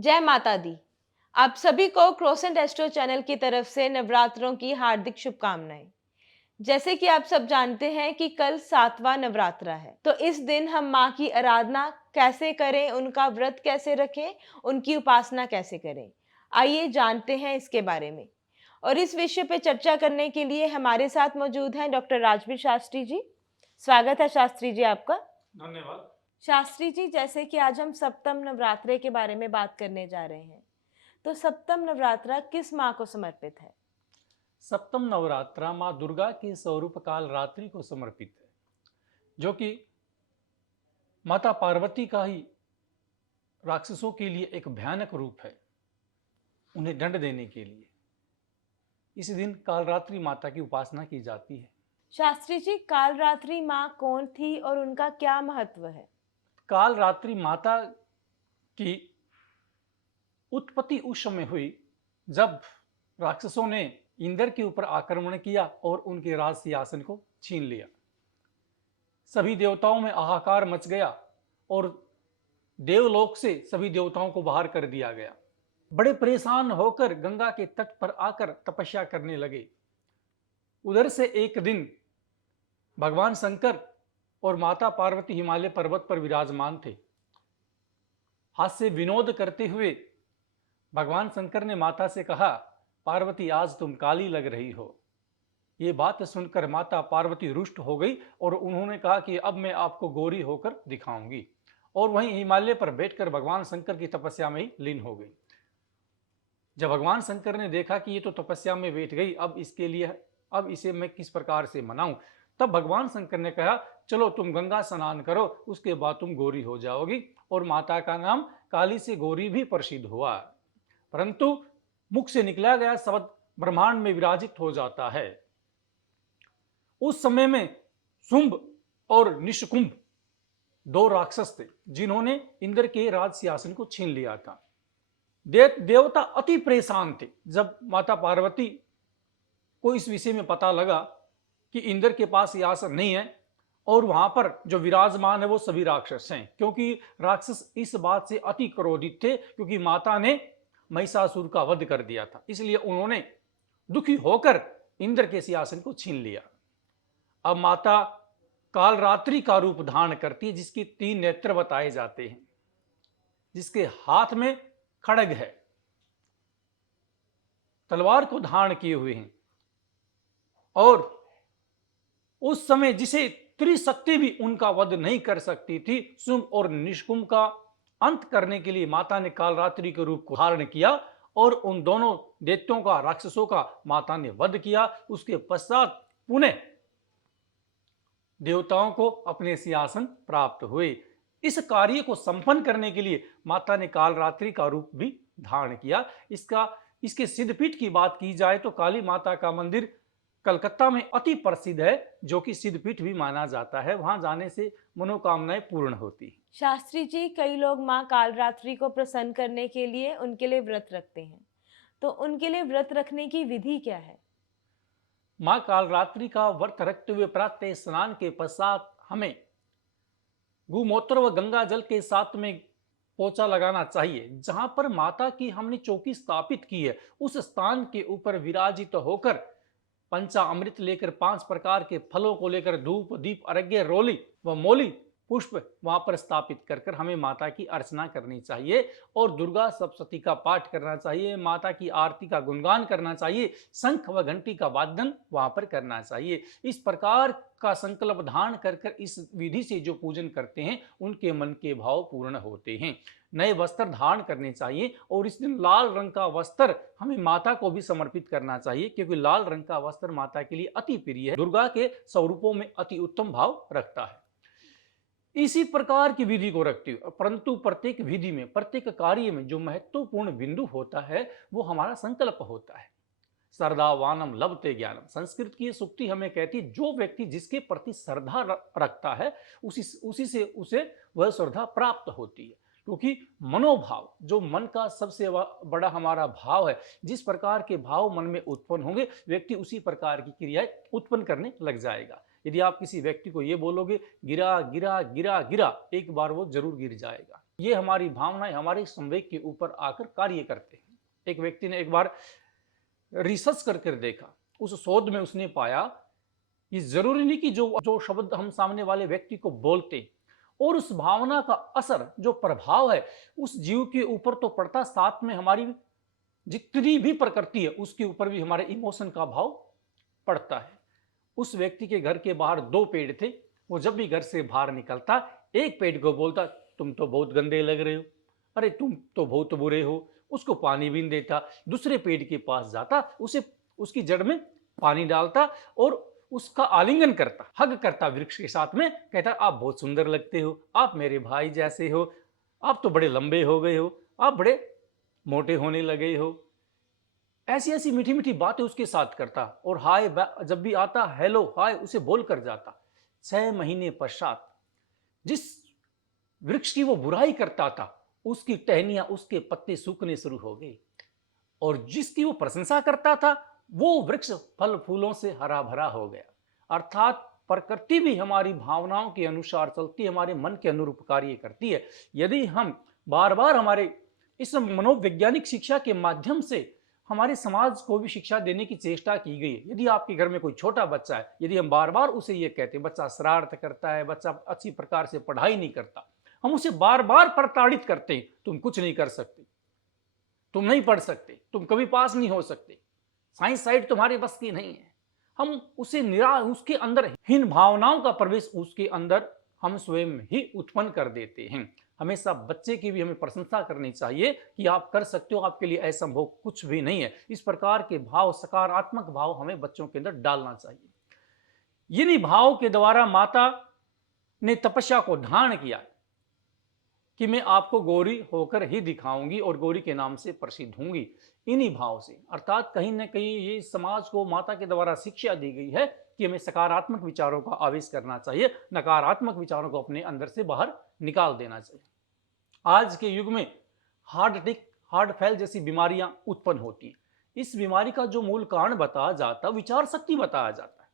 जय माता दी। आप सभी को क्रोसेंट एस्ट्रो चैनल की तरफ से नवरात्रों की हार्दिक शुभकामनाएं। जैसे कि आप सब जानते हैं कि कल 7वां नवरात्रा है, तो इस दिन हम माँ की आराधना कैसे करें, उनका व्रत कैसे रखें, उनकी उपासना कैसे करें, आइए जानते हैं इसके बारे में। और इस विषय पे चर्चा करने के लिए हमारे साथ मौजूद हैं डॉक्टर राजवीर शास्त्री जी। स्वागत है शास्त्री जी आपका। धन्यवाद। शास्त्री जी, जैसे कि आज हम सप्तम नवरात्रे के बारे में बात करने जा रहे हैं, तो सप्तम नवरात्रा किस माँ को समर्पित है? सप्तम नवरात्रा माँ दुर्गा के स्वरूप काल रात्रि को समर्पित है, जो कि माता पार्वती का ही राक्षसों के लिए एक भयानक रूप है, उन्हें दंड देने के लिए। इस दिन कालरात्रि माता की उपासना की जाती है। शास्त्री जी, कालरात्रि माँ कौन थी और उनका क्या महत्व है? कालरात्रि माता की उत्पत्ति उस समय हुई जब राक्षसों ने इंद्र के ऊपर आक्रमण किया और उनके राज सिंहासन को छीन लिया। सभी देवताओं में हाहाकार मच गया और देवलोक से सभी देवताओं को बाहर कर दिया गया। बड़े परेशान होकर गंगा के तट पर आकर तपस्या करने लगे। उधर से एक दिन भगवान शंकर और माता पार्वती हिमालय पर्वत पर विराजमान थे। हाथ से विनोद करते हुए भगवान शंकर ने माता से कहा, पार्वती आज तुम काली लग रही हो। ये बात सुनकर माता पार्वती रुष्ट हो गई और उन्होंने कहा कि अब मैं आपको गोरी होकर दिखाऊंगी, और वहीं हिमालय पर बैठकर भगवान शंकर की तपस्या में ही लीन हो गई। जब भगवान शंकर ने देखा कि ये तो तपस्या में बैठ गई, अब इसे मैं किस प्रकार से मनाऊं, तब भगवान शंकर ने कहा, चलो तुम गंगा स्नान करो, उसके बाद तुम गोरी हो जाओगी। और माता का नाम काली से गोरी भी प्रसिद्ध हुआ। परंतु मुख से निकला गया शब्द ब्रह्मांड में विराजित हो जाता है। उस समय में शुंभ और निशकुंभ दो राक्षस थे, जिन्होंने इंद्र के राज सिंहासन को छीन लिया था। देवता अति परेशान थे जब माता पार्वती को इस विषय में पता लगा कि इंद्र के पास यह आसन नहीं है और वहां पर जो विराजमान है वो सभी राक्षस हैं। क्योंकि राक्षस इस बात से अति क्रोधित थे क्योंकि माता ने महिषासुर का वध कर दिया था, इसलिए उन्होंने दुखी होकर इंद्र के सिंहासन को छीन लिया। अब माता कालरात्रि का रूप धारण करती है, जिसकी 3 नेत्र बताए जाते हैं, जिसके हाथ में खड्ग है, तलवार को धारण किए हुए हैं, और उस समय जिसे त्रिशक्ति भी उनका वध नहीं कर सकती थी, शुंभ और निशकुंभ का अंत करने के लिए माता ने कालरात्रि के रूप को धारण किया और उन दोनों दैत्यों का, राक्षसों का माता ने वध किया। उसके पश्चात पुनः देवताओं को अपने सिंहासन प्राप्त हुए। इस कार्य को संपन्न करने के लिए माता ने कालरात्रि का रूप भी धारण किया। इसके सिद्धपीठ की बात की जाए तो काली माता का मंदिर कलकत्ता में अति प्रसिद्ध है, जो कि सिद्धपीठ भी माना जाता है। वहां जाने से मनोकामनाएं पूर्ण होती है। शास्त्री जी, कई लोग माँ कालरात्रि को प्रसन्न करने के लिए उनके लिए व्रत रखते हैं, तो उनके लिए व्रत रखने की विधि क्या है? माँ कालरात्रि का व्रत रखते हुए प्रातः स्नान के पश्चात हमें गोमूत्र व गंगा जल के साथ में पोछा लगाना चाहिए। जहां पर माता की हमने चौकी स्थापित की है, उस स्थान के ऊपर विराजित होकर पंचामृत लेकर 5 प्रकार के फलों को लेकर धूप दीप अर्घ्य रोली व मोली पुष्प वहां पर स्थापित कर हमें माता की अर्चना करनी चाहिए और दुर्गा सप्तशती का पाठ करना चाहिए, माता की आरती का गुणगान करना चाहिए, शंख व घंटी का वादन वहां पर करना चाहिए। इस प्रकार का संकल्प धारण कर इस विधि से जो पूजन करते हैं उनके मन के भाव पूर्ण होते हैं। नए वस्त्र धारण करने चाहिए और इस दिन लाल रंग का वस्त्र हमें माता को भी समर्पित करना चाहिए, क्योंकि लाल रंग का वस्त्र माता के लिए अति प्रिय है, दुर्गा के स्वरूपों में अति उत्तम भाव रखता है। इसी प्रकार की विधि को रखती है, परंतु प्रत्येक विधि में, प्रत्येक कार्य में जो महत्वपूर्ण बिंदु होता है वो हमारा संकल्प होता है। श्रद्धावानम लभते ज्ञानम, संस्कृत की सूक्ति हमें कहती है, जो व्यक्ति जिसके प्रति श्रद्धा रखता है उसी से उसे वह श्रद्धा प्राप्त होती है। क्योंकि मनोभाव जो मन का सबसे बड़ा हमारा भाव है, जिस प्रकार के भाव मन में उत्पन्न होंगे व्यक्ति उसी प्रकार की क्रियाएं उत्पन्न करने लग जाएगा। यदि आप किसी व्यक्ति को ये बोलोगे गिरा गिरा गिरा गिरा, एक बार वो जरूर गिर जाएगा। ये हमारी भावनाएं हमारे संवेग के ऊपर आकर कार्य करते हैं। एक व्यक्ति ने एक बार रिसर्च करके देखा, उस शोध में उसने पाया कि जरूरी नहीं कि जो जो शब्द हम सामने वाले व्यक्ति को बोलते और उस भावना का असर, जो प्रभाव है उस जीव के ऊपर तो पड़ता, साथ में हमारी जितनी भी प्रकृति है उसके ऊपर भी हमारे इमोशन का भाव पड़ता है। उस व्यक्ति के घर के बाहर 2 पेड़ थे। वो जब भी घर से बाहर निकलता, एक पेड़ को बोलता तुम तो बहुत गंदे लग रहे हो, अरे तुम तो बहुत बुरे हो, उसको पानी भी नहीं देता। दूसरे पेड़ के पास जाता, उसे उसकी जड़ में पानी डालता और उसका आलिंगन करता, हग करता वृक्ष के साथ में, कहता आप बहुत सुंदर लगते हो, आप मेरे भाई जैसे हो, आप तो बड़े लंबे हो गए हो, आप बड़े मोटे होने लगे हो। ऐसी ऐसी मीठी मीठी बातें उसके साथ करता और हाय जब भी आता हेलो हाय उसे बोल कर जाता। 6 महीने पश्चात जिस वृक्ष की वो बुराई करता था उसकी टहनियां, उसके पत्ते सूखने शुरू हो गए और जिसकी वो प्रशंसा करता था वो वृक्ष फल फूलों से हरा भरा हो गया। अर्थात प्रकृति भी हमारी भावनाओं के अनुसार चलती है, हमारे मन के अनुरूप कार्य करती है। यदि हम बार बार हमारे इस मनोवैज्ञानिक शिक्षा के माध्यम से हमारे समाज को भी शिक्षा देने की चेष्टा की गई है। यदि आपके घर में कोई छोटा बच्चा है, यदि हम बार बार उसे ये कहते हैं बच्चा शरारत करता है, बच्चा अच्छी प्रकार से पढ़ाई नहीं करता, हम उसे बार बार प्रताड़ित करते हैं, तुम कुछ नहीं कर सकते, तुम नहीं पढ़ सकते, तुम कभी पास नहीं हो सकते, साइंस साइड तुम्हारे बस की नहीं है। हम उसे उसके अंदर हीन भावनाओं का प्रवेश उसके अंदर हम स्वयं ही उत्पन्न कर देते हैं। हमेशा बच्चे की भी हमें प्रशंसा करनी चाहिए कि आप कर सकते हो, आपके लिए असंभव कुछ भी नहीं है। इस प्रकार के भाव, सकारात्मक भाव हमें बच्चों के अंदर डालना चाहिए। इन्हीं भाव के द्वारा माता ने तपस्या को धारण किया कि मैं आपको गौरी होकर ही दिखाऊंगी और गौरी के नाम से प्रसिद्ध होंगी। इन्हीं भाव से, अर्थात कहीं ना कहीं ये समाज को माता के द्वारा शिक्षा दी गई है कि हमें सकारात्मक विचारों का आवेश करना चाहिए, नकारात्मक विचारों को अपने अंदर से बाहर निकाल देना चाहिए। आज के युग में हार्ट अटैक, हार्ट फेल जैसी बीमारियां उत्पन्न होती हैं। इस बीमारी का जो मूल कारण बताया जाता है, विचार शक्ति बताया जाता है।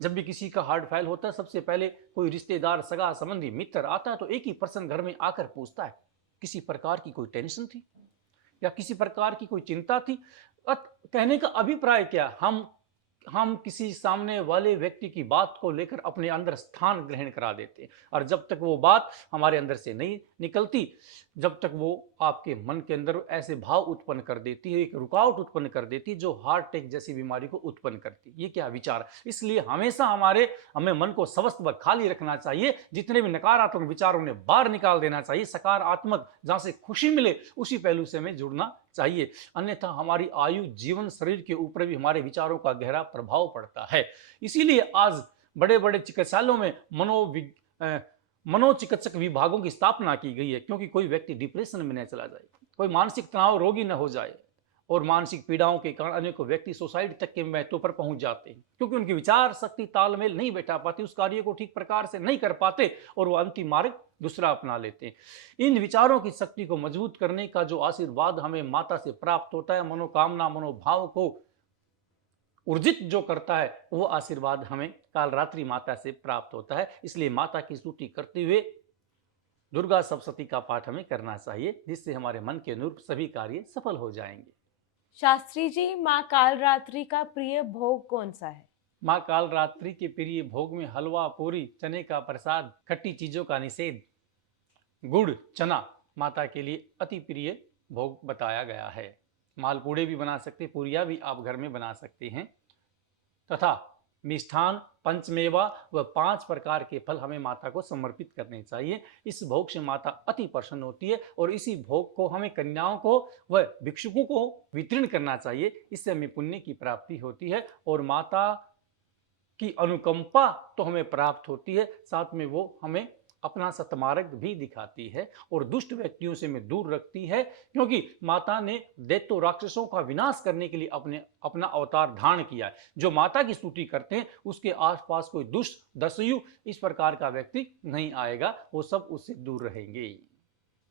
जब भी किसी का हार्ट फेल होता है, सबसे पहले कोई रिश्तेदार, सगा संबंधी, मित्र आता है तो एक ही पर्सन घर में आकर पूछता है किसी प्रकार की कोई टेंशन थी या किसी प्रकार की कोई चिंता थी। कहने का अभिप्राय क्या, हम किसी सामने वाले व्यक्ति की बात को लेकर अपने अंदर स्थान ग्रहण करा देते हैं और जब तक वो बात हमारे अंदर से नहीं निकलती, जब तक वो आपके मन के अंदर ऐसे भाव उत्पन्न कर देती है, एक रुकावट उत्पन्न कर देती है जो हार्ट अटैक जैसी बीमारी को उत्पन्न करती है। ये क्या विचार। इसलिए हमेशा हमें मन को स्वस्थ व खाली रखना चाहिए। जितने भी नकारात्मक विचारों ने बाहर निकाल देना चाहिए, सकारात्मक जहां से खुशी मिले उसी पहलू से हमें जुड़ना चाहिए। अन्यथा हमारी आयु, जीवन, शरीर के ऊपर भी हमारे विचारों का गहरा प्रभाव पड़ता है। इसीलिए आज बड़े बड़े चिकित्सालयों में मनोचिकित्सक विभागों की स्थापना की गई है, क्योंकि कोई व्यक्ति डिप्रेशन में न चला जाए, कोई मानसिक तनाव रोगी न हो जाए और मानसिक पीड़ाओं के कारण अनेकों व्यक्ति सुसाइड तक के महत्व पर पहुंच जाते हैं, क्योंकि उनकी विचार शक्ति तालमेल नहीं बैठा पाती, उस कार्य को ठीक प्रकार से नहीं कर पाते और वो अंतिम मार्ग दूसरा अपना लेते हैं। इन विचारों की शक्ति को मजबूत करने का जो आशीर्वाद हमें माता से प्राप्त होता है, मनोकामना, मनोभाव को ऊर्जित जो करता है, वो आशीर्वाद हमें कालरात्रि माता से प्राप्त होता है। इसलिए माता की स्तुति करते हुए दुर्गा सप्तशती का पाठ हमें करना चाहिए, जिससे हमारे मन के अनुरूप सभी कार्य सफल हो जाएंगे। शास्त्री जी, माँ कालरात्रि का प्रिय भोग कौन सा है? माँ कालरात्रि के प्रिय भोग में हलवा, पूरी, चने का प्रसाद, खट्टी चीजों का निषेध, गुड़, चना माता के लिए अति प्रिय भोग बताया गया है। मालपूड़े भी बना सकते, पूरियां भी आप घर में बना सकते हैं, तथा मिष्ठान, पंचमेवा व 5 प्रकार के फल हमें माता को समर्पित करने चाहिए। इस भोग से माता अति प्रसन्न होती है और इसी भोग को हमें कन्याओं को व भिक्षुकों को वितरण करना चाहिए। इससे हमें पुण्य की प्राप्ति होती है और माता की अनुकंपा तो हमें प्राप्त होती है, साथ में वो हमें अपना सतमार्ग भी दिखाती है और दुष्ट व्यक्तियों से हमें दूर रखती है, क्योंकि माता ने दैत्य राक्षसों का विनाश करने के लिए अपना अवतार धारण किया है। जो माता की स्तुति करते हैं उसके आसपास कोई दुष्ट, दस्यु इस प्रकार का व्यक्ति नहीं आएगा, वो सब उससे दूर रहेंगे।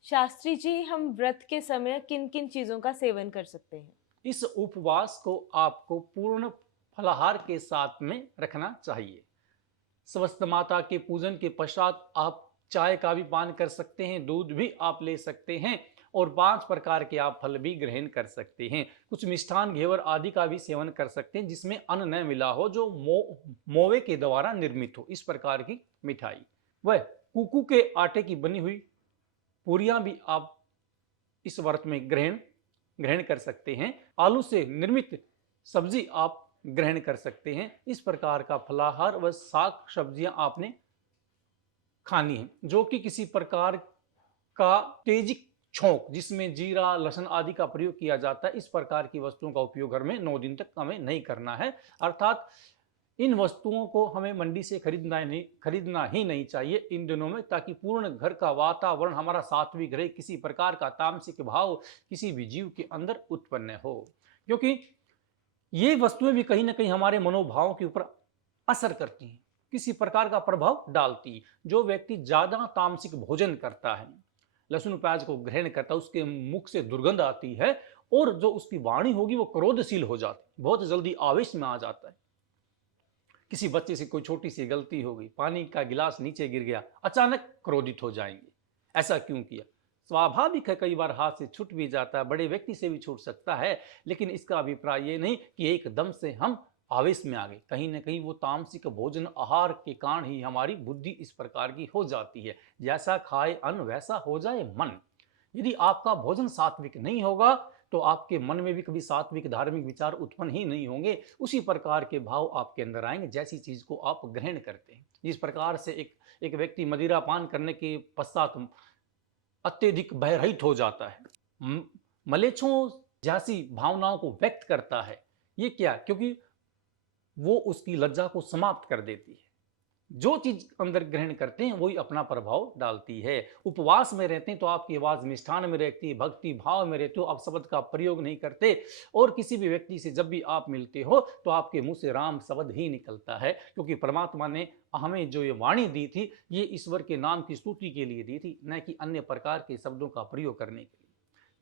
शास्त्री जी, हम व्रत के समय किन किन चीजों का सेवन कर सकते हैं? इस उपवास को आपको पूर्ण फलाहार के साथ में रखना चाहिए। स्वस्थ माता के पूजन के पश्चात आप चाय का भी पान कर सकते हैं, दूध भी आप ले सकते हैं और 5 प्रकार के आप फल भी ग्रहण कर सकते हैं। कुछ मिष्ठान, घेवर आदि का भी सेवन कर सकते हैं जिसमें अन्न न मिला हो, जो मोवे के द्वारा निर्मित हो, इस प्रकार की मिठाई। वह कुकू के आटे की बनी हुई पूरियां भी आप इस व्रत में ग्रहण कर सकते हैं। आलू से निर्मित सब्जी आप ग्रहण कर सकते हैं। इस प्रकार का फलाहार व साग सब्जियां आपने खानी है, जो कि किसी प्रकार का तेजिक छोंक जिसमें जीरा, लहसुन आदि का प्रयोग किया जाता है, इस प्रकार की वस्तुओं का उपयोग घर में 9 दिन तक हमें नहीं करना है। अर्थात इन वस्तुओं को हमें मंडी से खरीदना ही नहीं चाहिए इन दिनों में, ताकि पूर्ण घर का वातावरण हमारा सात्विक रहे, किसी प्रकार का तामसिक भाव किसी भी जीव के अंदर उत्पन्न हो, क्योंकि ये वस्तुएं भी कहीं ना कहीं हमारे मनोभावों के ऊपर असर करती हैं, किसी प्रकार का प्रभाव डालती है। जो व्यक्ति ज्यादा तामसिक भोजन करता है, लहसुन प्याज को ग्रहण करता है, उसके मुख से दुर्गंध आती है और जो उसकी वाणी होगी वो क्रोधशील हो जाती है, बहुत जल्दी आवेश में आ जाता है। किसी बच्चे से कोई छोटी सी गलती हो गई, पानी का गिलास नीचे गिर गया, अचानक क्रोधित हो जाएंगे। ऐसा क्यों किया? स्वाभाविक है, कई बार हाथ से छूट भी जाता है, बड़े व्यक्ति से भी छूट सकता है, लेकिन इसका अभिप्राय ये नहीं कि एकदम से हम आवेश में आ गए। कहीं ना कहीं वो तामसिक भोजन आहार के कारण ही हमारी बुद्धि इस प्रकार की हो जाती है। जैसा खाए अन्न वैसा हो जाए मन। यदि आपका भोजन सात्विक नहीं होगा तो आपके मन में भी कभी सात्विक धार्मिक विचार उत्पन्न ही नहीं होंगे। उसी प्रकार के भाव आपके अंदर आएंगे जैसी चीज को आप ग्रहण करते हैं। जिस प्रकार से एक व्यक्ति मदिरा पान करने के पश्चात अत्यधिक भयरहित हो जाता है, मलेच्छों जैसी भावनाओं को व्यक्त करता है, ये क्या? क्योंकि वो उसकी लज्जा को समाप्त कर देती है। जो चीज अंदर ग्रहण करते हैं वही अपना प्रभाव डालती है। उपवास में रहते हैं तो आपकी आवाज मिष्ठान में रहती है, भक्ति भाव में रहते हो, आप शब्द का प्रयोग नहीं करते, और किसी भी व्यक्ति से जब भी आप मिलते हो तो आपके मुंह से राम शब्द ही निकलता है, क्योंकि परमात्मा ने हमें जो ये वाणी दी थी ये ईश्वर के नाम की स्तुति के लिए दी थी, न कि अन्य प्रकार के शब्दों का प्रयोग करने के लिए।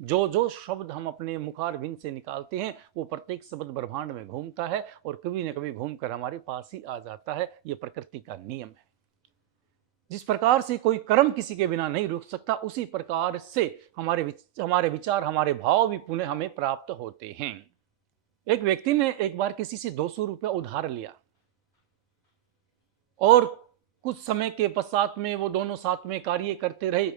जो जो शब्द हम अपने मुखारविंद से निकालते हैं वो प्रत्येक शब्द ब्रह्मांड में घूमता है और कभी न कभी घूमकर हमारे पास ही आ जाता है। ये प्रकृति का नियम है। जिस प्रकार से कोई कर्म किसी के बिना नहीं रुक सकता, उसी प्रकार से हमारे विचार, हमारे भाव भी पुनः हमें प्राप्त होते हैं। एक व्यक्ति ने एक बार किसी से 200 रुपया उधार लिया और कुछ समय के पश्चात में वो दोनों साथ में कार्य करते रहे।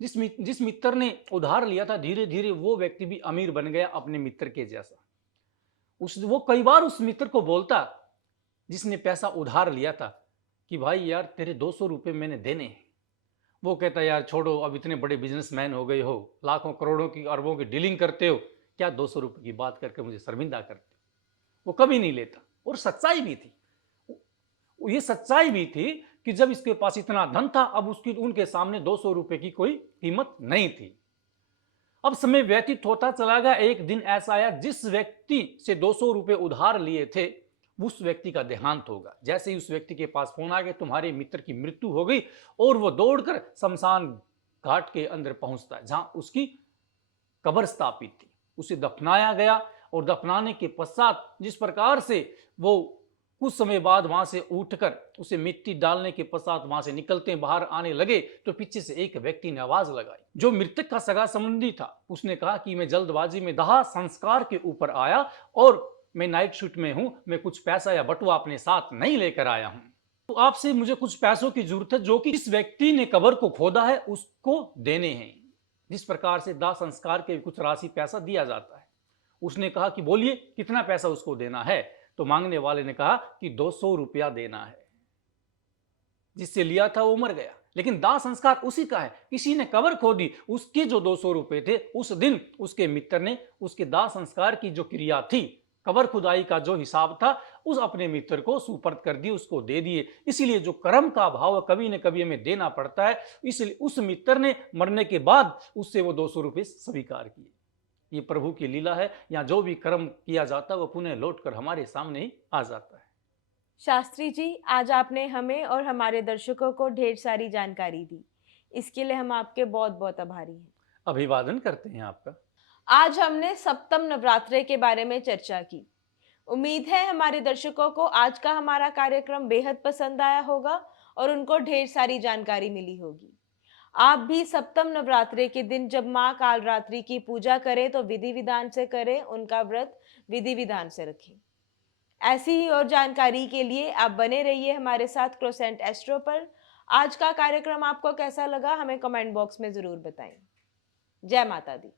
जिस मित्र ने उधार लिया था, धीरे धीरे वो व्यक्ति भी अमीर बन गया अपने मित्र के जैसा। वो कई बार उस मित्र को बोलता जिसने पैसा उधार लिया था कि भाई यार तेरे 200 रुपये मैंने देने हैं। वो कहता यार छोड़ो, अब इतने बड़े बिजनेसमैन हो गए हो, लाखों करोड़ों की अरबों की डीलिंग करते हो, क्या 200 रुपये की बात करके मुझे शर्मिंदा करते? वो कभी नहीं लेता। और सच्चाई भी थी, ये सच्चाई भी थी कि जब इसके पास इतना धन था, अब उनके सामने 200 रुपये की कोई कीमत नहीं थी। अब समय व्यतीत होता चला गया। एक दिन ऐसा आया जिस व्यक्ति से 200 रुपये उधार लिए थे उस व्यक्ति का देहांत होगा। जैसे ही उस व्यक्ति के पास फोन आ गया, तुम्हारे मित्र की मृत्यु हो गई, और वो दौड़कर शमशान घाट के अंदर पहुंचता है जहां उसकी कब्र स्थापित थी। उसे दफनाया गया और दफनाने के पश्चात जिस प्रकार से वो कुछ समय बाद वहां से उठकर उसे मिट्टी डालने के पश्चात वहां से निकलते बाहर आने लगे तो पीछे से एक व्यक्ति ने आवाज लगाई। जो मृतक का सगा संबंधी था उसने कहा कि मैं जल्दबाजी में दाह संस्कार के ऊपर आया और मैं नाइट शूट में हूं, मैं कुछ पैसा या बटुआ अपने साथ नहीं लेकर आया हूं, तो आपसे मुझे कुछ पैसों की जरूरत है जो कि इस व्यक्ति ने कब्र को खोदा है उसको देने हैं। जिस प्रकार से दाह संस्कार के कुछ राशि पैसा दिया जाता है। उसने कहा कि बोलिए कितना पैसा उसको देना है? तो मांगने वाले ने कहा कि 200 रुपया देना है। जिससे लिया था वो मर गया, लेकिन दाह संस्कार उसी का है। किसी ने कब्र खोदी, उसके जो 200 रुपए थे उस दिन उसके मित्र ने उसके दाह संस्कार की जो क्रिया थी, कब्र खुदाई का जो हिसाब था, उस अपने मित्र को सुपर्द कर दिए, उसको दे दिए। इसीलिए जो कर्म का भाव कभी न कभी हमें देना पड़ता है, इसलिए उस मित्र ने मरने के बाद उससे वो 200 रुपये स्वीकार किए। ये प्रभु की लीला है। यहाँ जो भी कर्म किया जाता है वो पुनः लौटकर हमारे सामने ही आ जाता है। शास्त्री जी, आज आपने हमें और हमारे दर्शकों को ढेर सारी जानकारी दी, इसके लिए हम आपके बहुत बहुत आभारी हैं। अभिवादन करते हैं आपका। आज हमने सप्तम नवरात्रे के बारे में चर्चा की। उम्मीद है हमारे दर्शकों को आज का हमारा कार्यक्रम बेहद पसंद आया होगा और उनको ढेर सारी जानकारी मिली होगी। आप भी सप्तम नवरात्रे के दिन जब माँ कालरात्रि की पूजा करें तो विधि विधान से करें, उनका व्रत विधि विधान से रखें। ऐसी ही और जानकारी के लिए आप बने रहिए हमारे साथ क्रोसेंट एस्ट्रो पर। आज का कार्यक्रम आपको कैसा लगा हमें कमेंट बॉक्स में जरूर बताएं। जय माता दी।